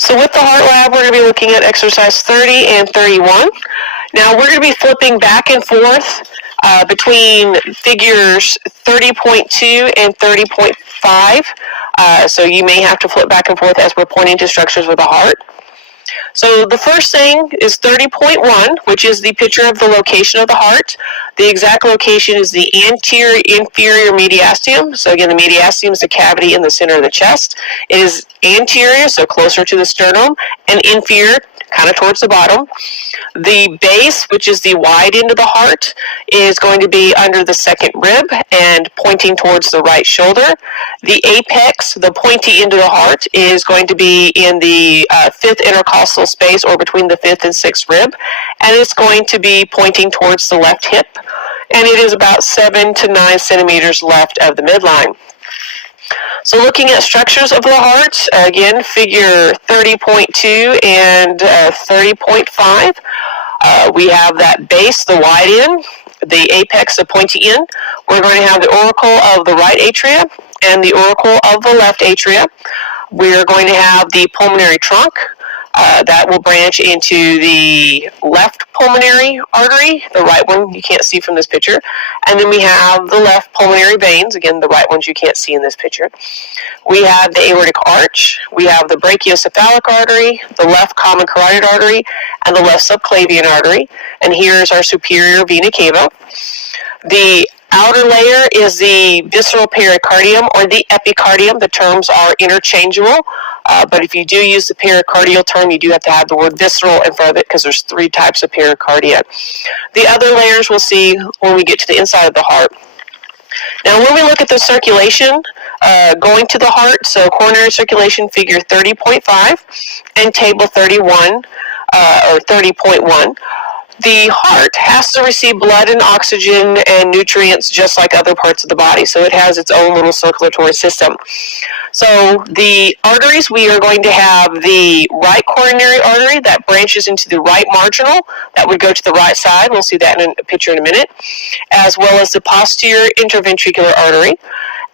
So with the Heart Lab, we're going to be looking at exercise 30 and 31. Now we're going to be flipping back and forth between figures 30.2 and 30.5. So you may have to flip back and forth as we're pointing to structures with the heart. So the first thing is 30.1, which is the picture of the location of the heart. The exact location is the anterior inferior mediastinum. So again, the mediastinum is the cavity in the center of the chest. It is anterior, so closer to the sternum, and inferior, kind of towards the bottom. The base, which is the wide end of the heart, is going to be under the second rib and pointing towards the right shoulder. The apex, the pointy end of the heart, is going to be in the fifth intercostal space, or between the fifth and sixth rib, and it's going to be pointing towards the left hip, and it is about 7 to 9 centimeters left of the midline. So looking at structures of the heart, again, figure 30.2 and 30.5, we have that base, the wide end, the apex, the pointy end. We're going to have the auricle of the right atria and the auricle of the left atria. We're going to have the pulmonary trunk. That will branch into the left pulmonary artery, the right one you can't see from this picture. And then we have the left pulmonary veins, again, the right ones you can't see in this picture. We have the aortic arch, we have the brachiocephalic artery, the left common carotid artery, and the left subclavian artery. And here's our superior vena cava. The outer layer is the visceral pericardium or the epicardium. The terms are interchangeable, but if you do use the pericardial term, you do have to have the word visceral in front of it because there's 3 types of pericardia. The other layers we'll see when we get to the inside of the heart. Now when we look at the circulation going to the heart, so coronary circulation figure 30.5 and table 31 or 30.1, the heart has to receive blood and oxygen and nutrients just like other parts of the body, so it has its own little circulatory system. So the arteries, we are going to have the right coronary artery that branches into the right marginal, that would go to the right side, we'll see that in a picture in a minute, as well as the posterior interventricular artery.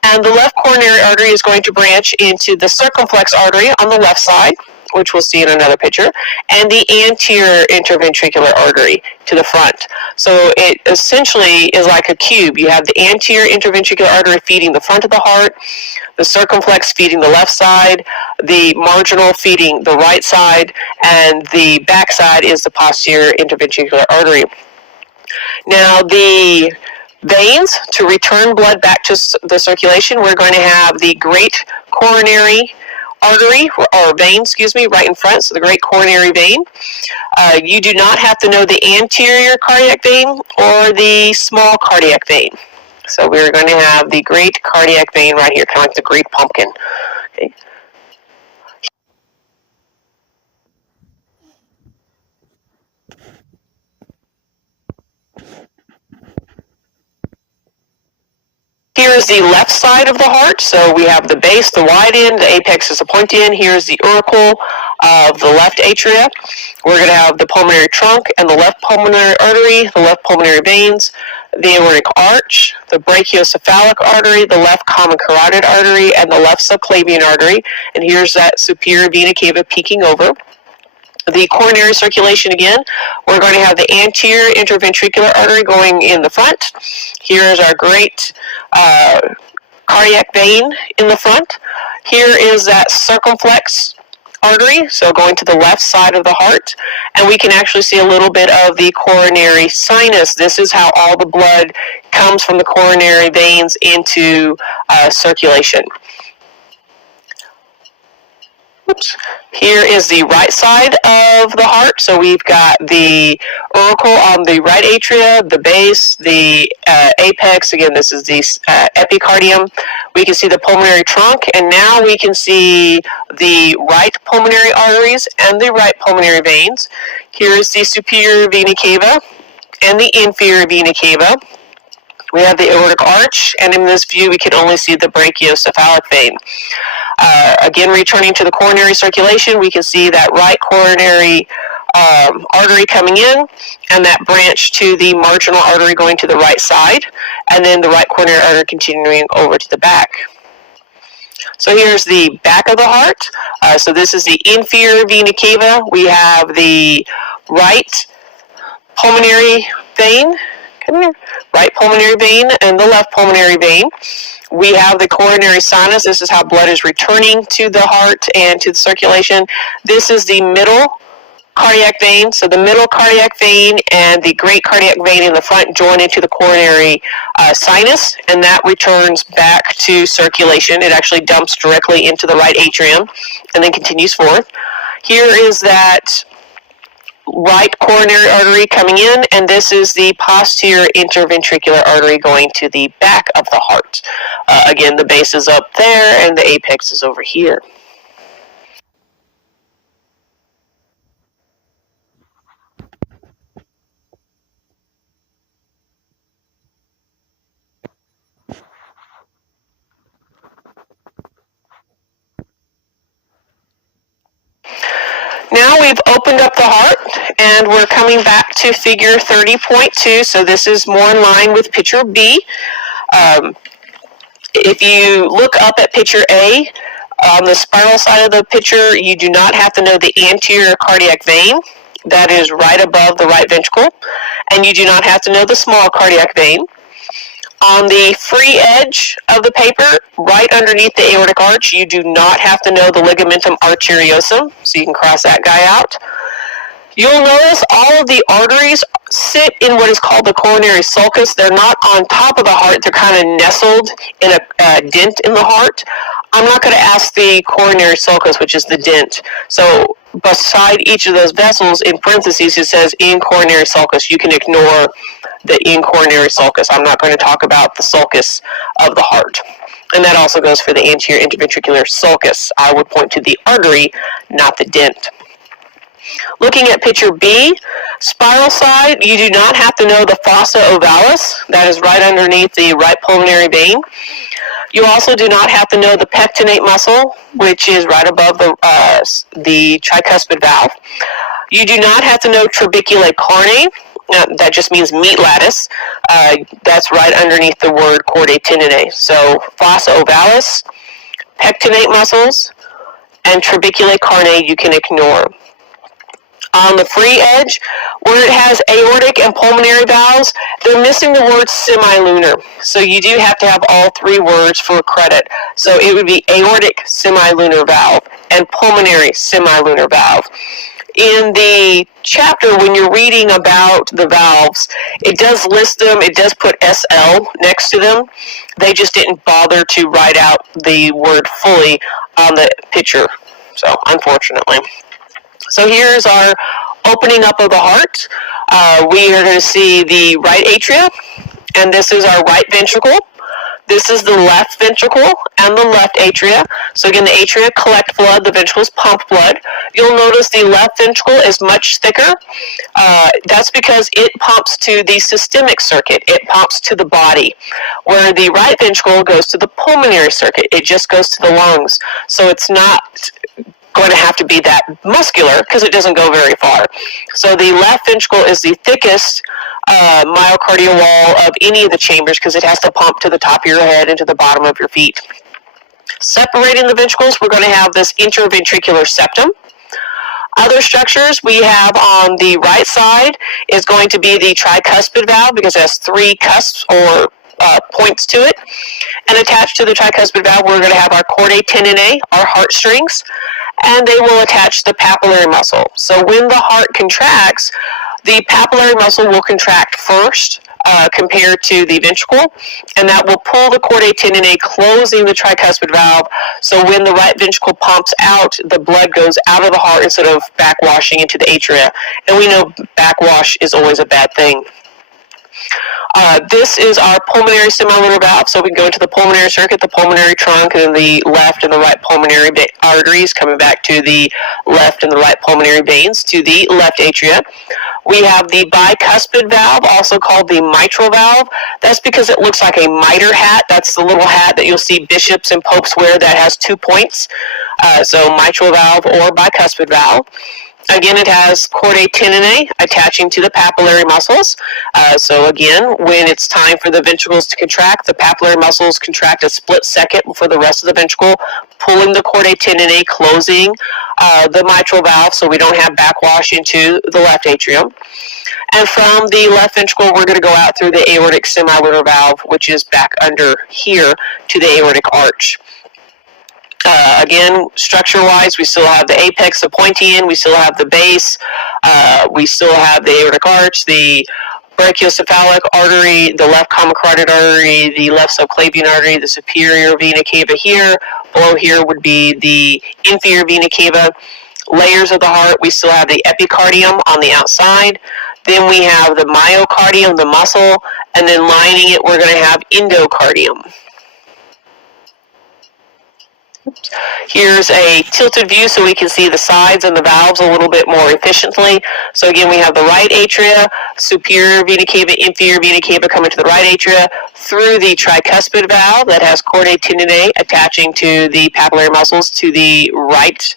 And the left coronary artery is going to branch into the circumflex artery on the left side, which we'll see in another picture, and the anterior interventricular artery to the front. So it essentially is like a cube. You have the anterior interventricular artery feeding the front of the heart, the circumflex feeding the left side, the marginal feeding the right side, and the back side is the posterior interventricular artery. Now the veins, to return blood back to the circulation, we're going to have the great coronary artery, or vein, right in front, so the great coronary vein. You do not have to know the anterior cardiac vein or the small cardiac vein. So we're going to have the great cardiac vein right here, kind of like the great pumpkin. Okay. Here is the left side of the heart. So we have the base, the wide end, the apex is the pointy end. Here's the auricle of the left atria. We're going to have the pulmonary trunk and the left pulmonary artery, the left pulmonary veins, the aortic arch, the brachiocephalic artery, the left common carotid artery, and the left subclavian artery. And here's that superior vena cava peeking over. The coronary circulation again, we're going to have the anterior interventricular artery going in the front. Here's our great cardiac vein in the front. Here is that circumflex artery, so going to the left side of the heart, and we can actually see a little bit of the coronary sinus. This is how all the blood comes from the coronary veins into circulation. Oops. Here is the right side of the heart. So we've got the auricle on the right atria, the base, the apex. Again, this is the epicardium. We can see the pulmonary trunk, and now we can see the right pulmonary arteries and the right pulmonary veins. Here is the superior vena cava and the inferior vena cava. We have the aortic arch, and in this view, we can only see the brachiocephalic vein. Again, returning to the coronary circulation, we can see that right coronary artery coming in, and that branch to the marginal artery going to the right side, and then the right coronary artery continuing over to the back. So here's the back of the heart. So this is the inferior vena cava. We have the right pulmonary vein, come here, right pulmonary vein and the left pulmonary vein. We have the coronary sinus. This is how blood is returning to the heart and to the circulation. This is the middle cardiac vein. So the middle cardiac vein and the great cardiac vein in the front join into the coronary sinus, and that returns back to circulation. It actually dumps directly into the right atrium and then continues forth. Here is that right coronary artery coming in, and this is the posterior interventricular artery going to the back of the heart. Again, the base is up there and the apex is over here. Now we've opened up the heart and we're coming back to figure 30.2. So this is more in line with picture B. If you look up at picture A, on the spiral side of the picture, you do not have to know the anterior cardiac vein. That is right above the right ventricle. And you do not have to know the small cardiac vein. On the free edge of the paper, right underneath the aortic arch, you do not have to know the ligamentum arteriosum, so you can cross that guy out. You'll notice all of the arteries sit in what is called the coronary sulcus. They're not on top of the heart, they're kind of nestled in a dent in the heart. I'm not going to ask the coronary sulcus, which is the dent. So beside each of those vessels, in parentheses, it says in coronary sulcus. You can ignore the in coronary sulcus. I'm not going to talk about the sulcus of the heart. And that also goes for the anterior interventricular sulcus. I would point to the artery, not the dent. Looking at picture B, spiral side, you do not have to know the fossa ovalis. That is right underneath the right pulmonary vein. You also do not have to know the pectinate muscle, which is right above the tricuspid valve. You do not have to know trabeculae carnae. That just means meat lattice. That's right underneath the word chordae tendineae. So fossa ovalis, pectinate muscles, and trabeculae carnae you can ignore. On the free edge, where it has aortic and pulmonary valves, they're missing the word semilunar. So you do have to have all three words for credit. So it would be aortic semilunar valve and pulmonary semilunar valve. In the chapter, when you're reading about the valves, it does list them, it does put SL next to them. They just didn't bother to write out the word fully on the picture, so unfortunately. So here's our opening up of the heart. We are going to see the right atria, and this is our right ventricle. This is the left ventricle and the left atria. So again, the atria collect blood, the ventricles pump blood. You'll notice the left ventricle is much thicker. That's because it pumps to the systemic circuit. It pumps to the body, where the right ventricle goes to the pulmonary circuit. It just goes to the lungs. So it's not going to have to be that muscular because it doesn't go very far. So the left ventricle is the thickest myocardial wall of any of the chambers because it has to pump to the top of your head and to the bottom of your feet. Separating the ventricles, we're going to have this interventricular septum. Other structures we have on the right side is going to be the tricuspid valve because it has three cusps or points to it. And attached to the tricuspid valve, we're going to have our chordae tendineae, our heartstrings, and they will attach the papillary muscle. So when the heart contracts, the papillary muscle will contract first compared to the ventricle, and that will pull the chordae tendineae, closing the tricuspid valve. So when the right ventricle pumps out, the blood goes out of the heart instead of backwashing into the atria. And we know backwash is always a bad thing. This is our pulmonary semilunar valve, so we can go into the pulmonary circuit, the pulmonary trunk, and then the left and the right pulmonary arteries, coming back to the left and the right pulmonary veins, to the left atria. We have the bicuspid valve, also called the mitral valve. That's because it looks like a mitre hat. That's the little hat that you'll see bishops and popes wear that has 2 points. So mitral valve or bicuspid valve. Again, it has chordae tendineae attaching to the papillary muscles. So again, when it's time for the ventricles to contract, the papillary muscles contract a split second before the rest of the ventricle, pulling the chordae tendineae, closing the mitral valve so we don't have backwash into the left atrium. And from the left ventricle, we're going to go out through the aortic semilunar valve, which is back under here to the aortic arch. Again, structure-wise, we still have the apex, the pointy end, we still have the base, we still have the aortic arch, the brachiocephalic artery, the left common carotid artery, the left subclavian artery, the superior vena cava here. Below here would be the inferior vena cava. Layers of the heart, we still have the epicardium on the outside. Then we have the myocardium, the muscle, and then lining it, we're going to have endocardium. Here's a tilted view so we can see the sides and the valves a little bit more efficiently. So again, we have the right atria, superior vena cava, inferior vena cava coming to the right atria through the tricuspid valve that has chordae tendineae attaching to the papillary muscles to the right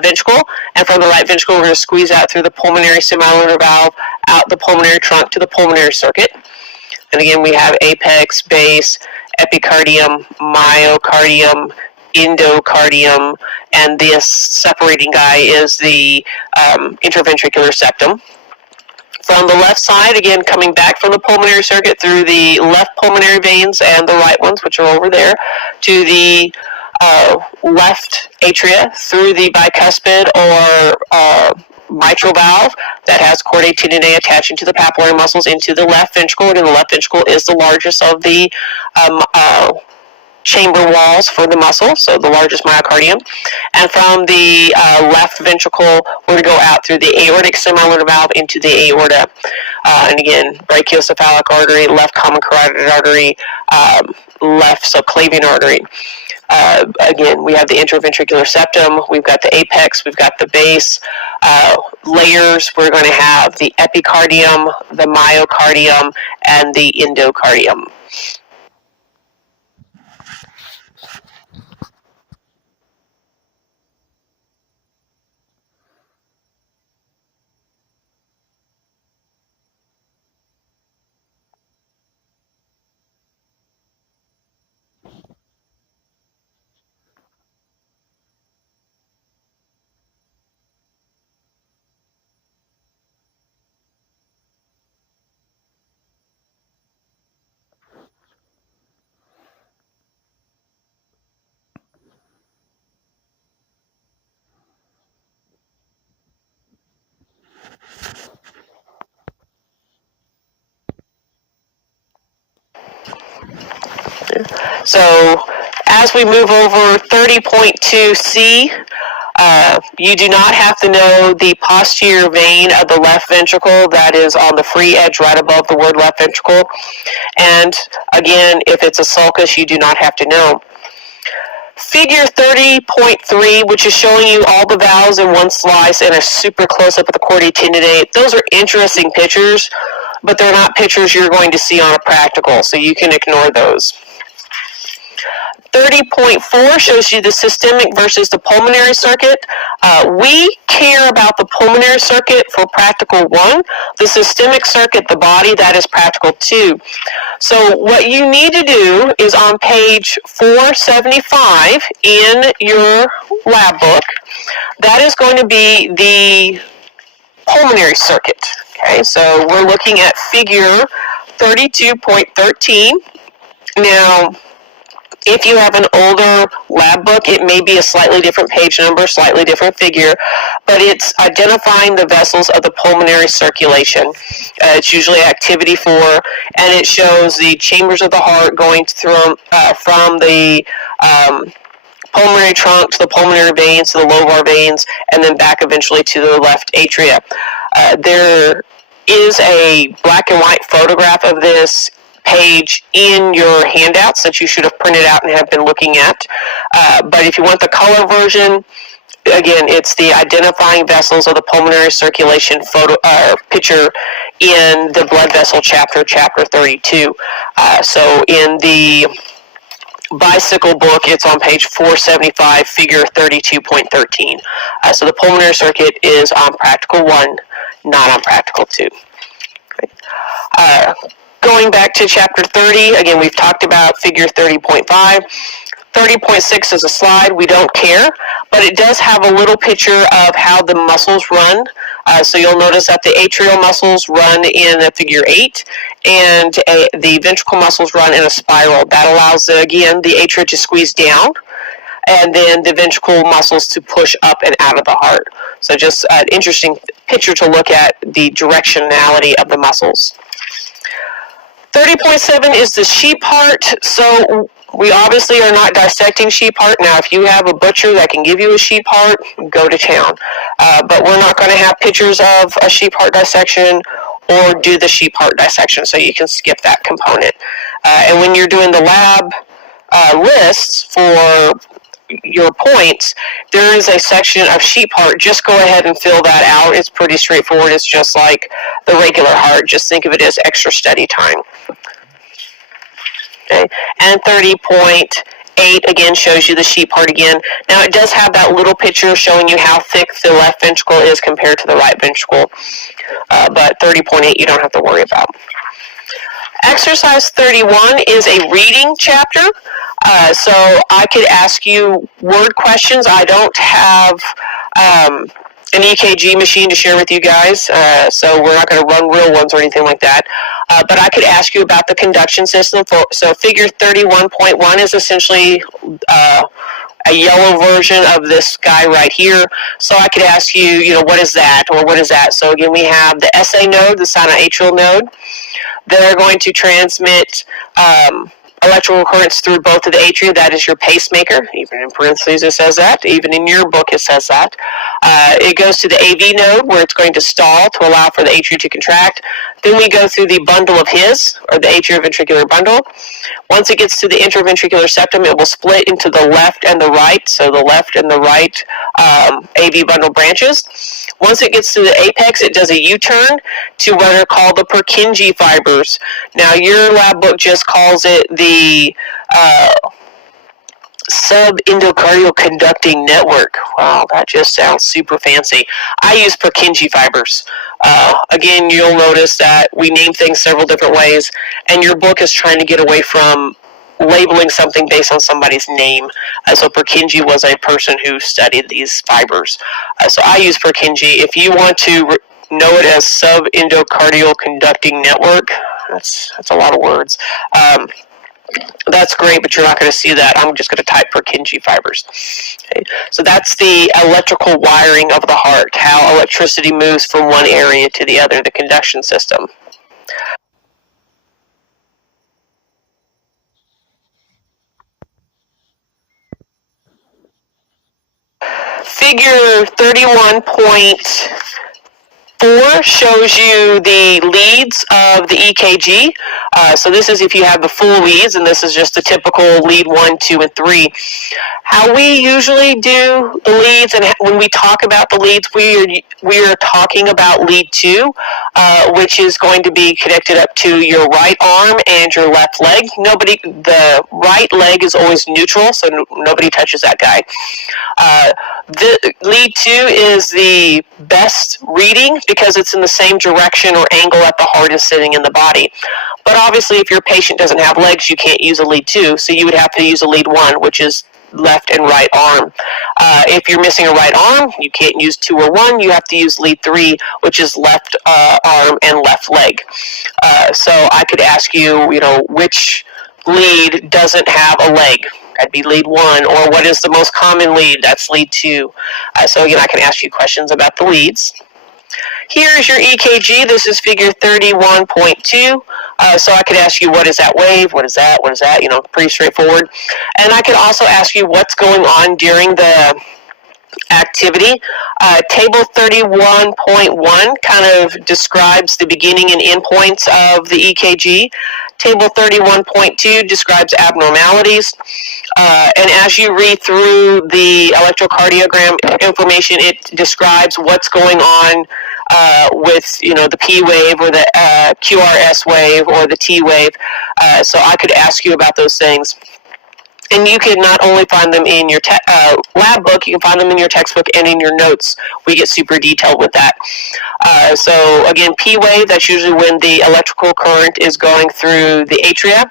ventricle. And from the right ventricle, we're going to squeeze out through the pulmonary semilunar valve, out the pulmonary trunk to the pulmonary circuit. And again, we have apex, base, epicardium, myocardium, endocardium, and this separating guy is the interventricular septum. From the left side, again, coming back from the pulmonary circuit through the left pulmonary veins and the right ones, which are over there, to the left atria through the bicuspid or mitral valve that has chordae tendineae attaching to the papillary muscles into the left ventricle, and the left ventricle is the largest of the chamber walls for the muscle, so the largest myocardium. And from the left ventricle, we're going to go out through the aortic semilunar valve into the aorta. And again, brachiocephalic artery, left common carotid artery, left subclavian artery. Again, we have the interventricular septum, we've got the apex, we've got the base. Layers, we're going to have the epicardium, the myocardium, and the endocardium. So as we move over 30.2C, you do not have to know the posterior vein of the left ventricle that is on the free edge right above the word left ventricle. And again, if it's a sulcus, you do not have to know. Figure 30.3, which is showing you all the valves in one slice and a super close-up of the chordae tendineae. Those are interesting pictures, but they're not pictures you're going to see on a practical, so you can ignore those. 30.4 shows you the systemic versus the pulmonary circuit. We care about the pulmonary circuit for practical 1. The systemic circuit, the body, that is practical 2. So what you need to do is on page 475 in your lab book, that is going to be the pulmonary circuit. Okay, so we're looking at figure 32.13. Now, if you have an older lab book, it may be a slightly different page number, slightly different figure, but it's identifying the vessels of the pulmonary circulation. It's usually activity 4, and it shows the chambers of the heart going through from the pulmonary trunk to the pulmonary veins to the lobar veins, and then back eventually to the left atria. There is a black and white photograph of this page in your handouts that you should have printed out and have been looking at. But if you want the color version, again, it's the identifying vessels of the pulmonary circulation picture in the blood vessel chapter, chapter 32. So in the bicycle book, it's on page 475, figure 32.13. So the pulmonary circuit is on practical 1, not on practical 2. Going back to chapter 30, again, we've talked about figure 30.5. 30.6 is a slide. We don't care, but it does have a little picture of how the muscles run. So you'll notice that the atrial muscles run in a figure 8, and the ventricle muscles run in a spiral. That allows, again, the atria to squeeze down, and then the ventricle muscles to push up and out of the heart. So just an interesting picture to look at the directionality of the muscles. 30.7 is the sheep heart. So we obviously are not dissecting sheep heart. Now, if you have a butcher that can give you a sheep heart, go to town. But we're not going to have pictures of a sheep heart dissection or do the sheep heart dissection, so you can skip that component. And when you're doing the lab lists for your points, there is a section of sheep heart. Just go ahead and fill that out. It's pretty straightforward. It's just like the regular heart. Just think of it as extra study time. Okay, and 30.8 again shows you the sheep heart again. Now it does have that little picture showing you how thick the left ventricle is compared to the right ventricle, but 30.8 you don't have to worry about. Exercise 31 is a reading chapter. So I could ask you word questions. I don't have an EKG machine to share with you guys, so we're not going to run real ones or anything like that. But I could ask you about the conduction system. So figure 31.1 is essentially a yellow version of this guy right here. So I could ask you, what is that, or what is that? So again, we have the SA node, the sinoatrial node. They're going to transmit electrical currents through both of the atria. That is your pacemaker. Even in parentheses it says that. Even in your book it says that. It goes to the AV node, where it's going to stall to allow for the atria to contract. Then we go through the bundle of His, or the atrioventricular bundle. Once it gets to the interventricular septum, it will split into the left and the right. So the left and the right AV bundle branches. Once it gets to the apex, it does a U-turn to what are called the Purkinje fibers. Now, your lab book just calls it the subendocardial conducting network. Wow, that just sounds super fancy. I use Purkinje fibers. Again, you'll notice that we name things several different ways, and your book is trying to get away from labeling something based on somebody's name. So Purkinje was a person who studied these fibers. So I use Purkinje. If you want to know it as subendocardial conducting network, that's a lot of words. That's great, but you're not going to see that. I'm just going to type Purkinje fibers. Okay. So that's the electrical wiring of the heart, how electricity moves from one area to the other, the conduction system. Figure 31.4 shows you the leads of the EKG. So this is if you have the full leads, and this is just the typical lead 1, 2, and 3. How we usually do the leads, and when we talk about the leads, we are talking about lead 2, which is going to be connected up to your right arm and your left leg. The right leg is always neutral, so nobody touches that guy. The lead 2 is the best reading because it's in the same direction or angle that the heart is sitting in the body. But obviously, if your patient doesn't have legs, you can't use a lead 2, so you would have to use a lead 1, which is left and right arm. If you're missing a right arm, you can't use 2 or 1. You have to use lead 3, which is left arm and left leg. So I could ask you, which lead doesn't have a leg? That'd be lead 1. Or what is the most common lead? That's lead 2. So again, I can ask you questions about the leads. Here's your EKG. This is figure 31.2. So I could ask you, what is that wave? What is that? What is that? Pretty straightforward. And I could also ask you what's going on during the activity. Table 31.1 kind of describes the beginning and end points of the EKG. Table 31.2 describes abnormalities. And as you read through the electrocardiogram information, it describes what's going on with the P wave or the QRS wave or the T wave. So I could ask you about those things. And you can not only find them in your lab book, you can find them in your textbook and in your notes. We get super detailed with that. So again, P wave, that's usually when the electrical current is going through the atria.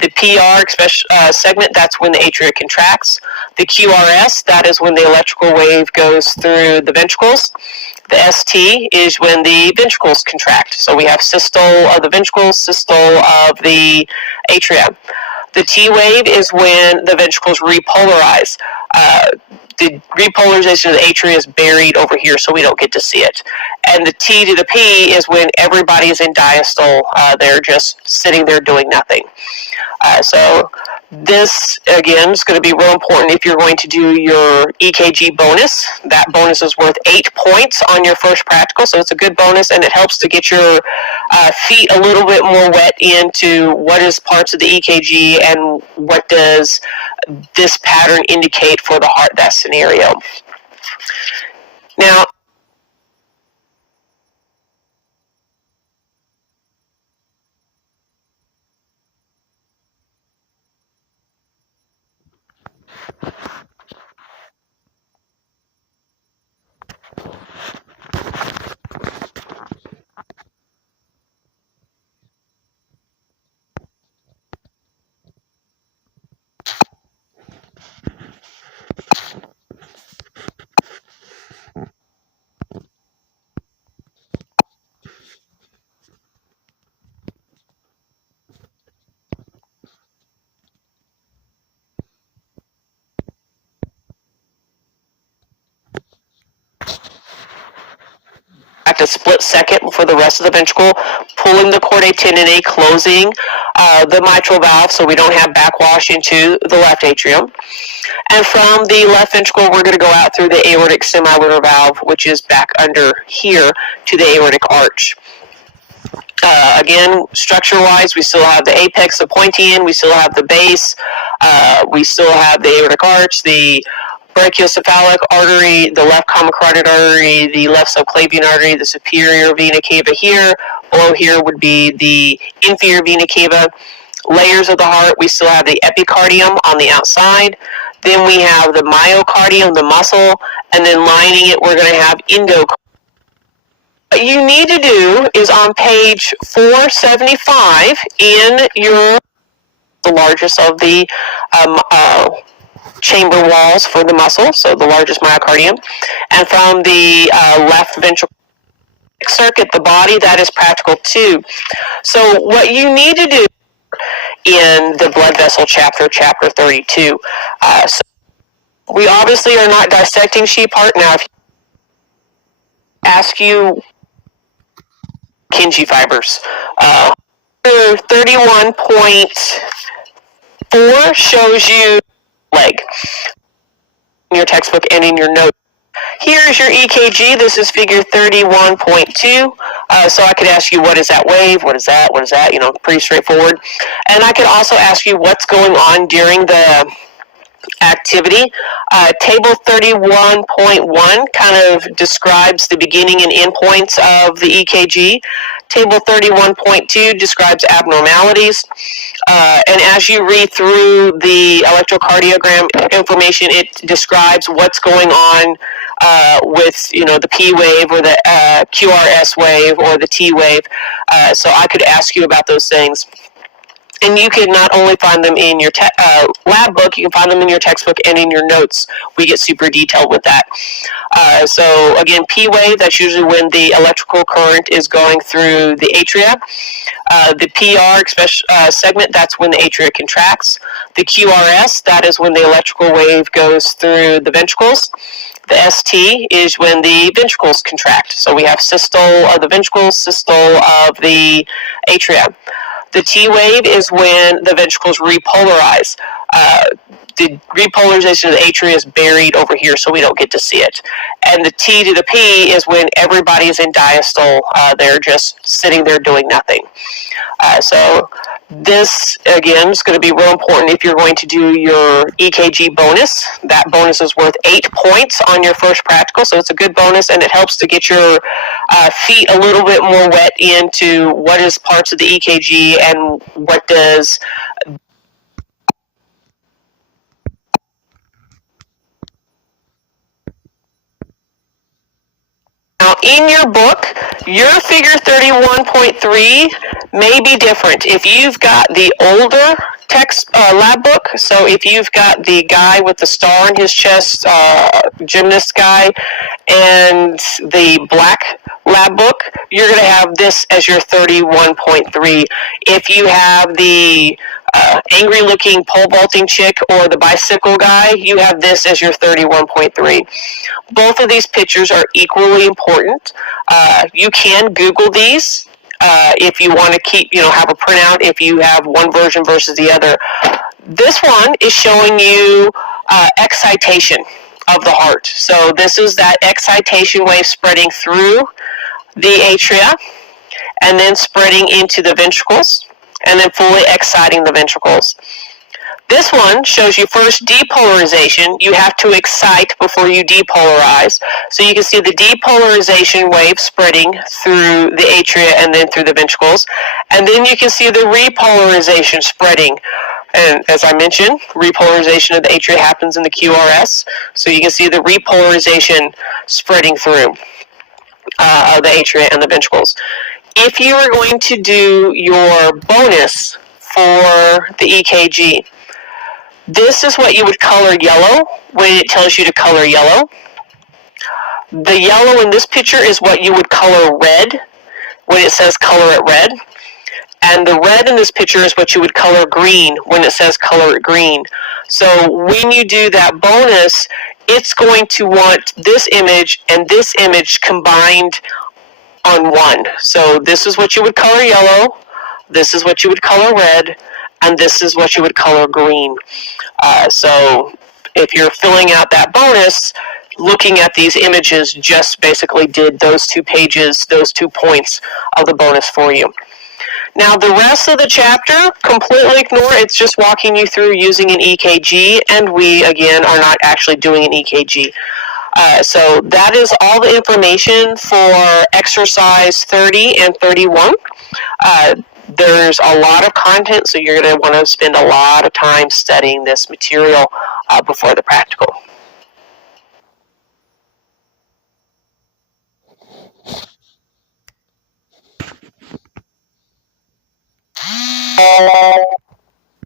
The PR segment, that's when the atria contracts. The QRS, that is when the electrical wave goes through the ventricles. The ST is when the ventricles contract. So we have systole of the ventricles, systole of the atria. The T wave is when the ventricles repolarize. The repolarization of the atria is buried over here, so we don't get to see it. And the T to the P is when everybody is in diastole. They're just sitting there doing nothing. So this, again, is going to be real important if you're going to do your EKG bonus. That bonus is worth 8 points on your first practical, so it's a good bonus, and it helps to get your feet a little bit more wet into what is parts of the EKG and what does this pattern indicate for the heart, that scenario. Now, a split second for the rest of the ventricle, pulling the chordae tendineae, closing the mitral valve so we don't have backwash into the left atrium. And from the left ventricle, we're going to go out through the aortic semilunar valve, which is back under here to the aortic arch. Again, structure-wise, we still have the apex, the pointy end, we still have the base, we still have the aortic arch, the brachiocephalic artery, the left common carotid artery, the left subclavian artery, the superior vena cava here. Below here would be the inferior vena cava. Layers of the heart, we still have the epicardium on the outside. Then we have the myocardium, the muscle, and then lining it, we're going to have endocardium. What you need to do is on page 475 in your, the largest of the chamber walls for the muscle, so the largest myocardium, and from the left ventricle circuit, the body, that is practical 2. So what you need to do in the blood vessel chapter, chapter 32, so we obviously are not dissecting sheep heart. Now, if I ask you Purkinje fibers, 31.4 shows you leg in your textbook and in your notes. Here's your EKG. This is figure 31.2. So I could ask you, what is that wave? What is that? What is that? You know, pretty straightforward. And I could also ask you what's going on during the activity. Table 31.1 kind of describes the beginning and end points of the EKG. Table 31.2 describes abnormalities. And as you read through the electrocardiogram information, it describes what's going on with, you know, the P wave or the QRS wave or the T wave. So I could ask you about those things. And you can not only find them in your lab book, you can find them in your textbook and in your notes. We get super detailed with that. So again, P wave, that's usually when the electrical current is going through the atria. The PR segment, that's when the atria contracts. The QRS, that is when the electrical wave goes through the ventricles. The ST is when the ventricles contract. So we have systole of the ventricles, systole of the atria. The T wave is when the ventricles repolarize. The repolarization of the atria is buried over here, so we don't get to see it. And the T to the P is when everybody is in diastole. They're just sitting there doing nothing. So this, again, is going to be real important if you're going to do your EKG bonus. That bonus is worth 8 points on your first practical, so it's a good bonus, and it helps to get your feet a little bit more wet into what is parts of the EKG and what does in your book, your figure 31.3 may be different. If you've got the older text lab book, so if you've got the guy with the star on his chest, gymnast guy, and the black lab book, you're going to have this as your 31.3. If you have the angry looking pole vaulting chick or the bicycle guy, you have this as your 31.3. Both of these pictures are equally important. You can Google these if you want to keep, have a printout if you have one version versus the other. This one is showing you excitation of the heart. So this is that excitation wave spreading through the atria and then spreading into the ventricles and then fully exciting the ventricles. This one shows you first depolarization. You have to excite before you depolarize. So you can see the depolarization wave spreading through the atria and then through the ventricles. And then you can see the repolarization spreading. And as I mentioned, repolarization of the atria happens in the QRS. So you can see the repolarization spreading through the atria and the ventricles. If you are going to do your bonus for the EKG, this is what you would color yellow when it tells you to color yellow. The yellow in this picture is what you would color red when it says color it red. And the red in this picture is what you would color green when it says color it green. So when you do that bonus, it's going to want this image and this image combined on one. So this is what you would color yellow, this is what you would color red, and this is what you would color green. So if you're filling out that bonus, looking at these images just basically did those 2 pages, those 2 points of the bonus for you. Now the rest of the chapter, completely ignore. It's just walking you through using an EKG, and we, again, are not actually doing an EKG. So that is all the information for exercise 30 and 31. There's a lot of content, so you're going to want to spend a lot of time studying this material before the practical.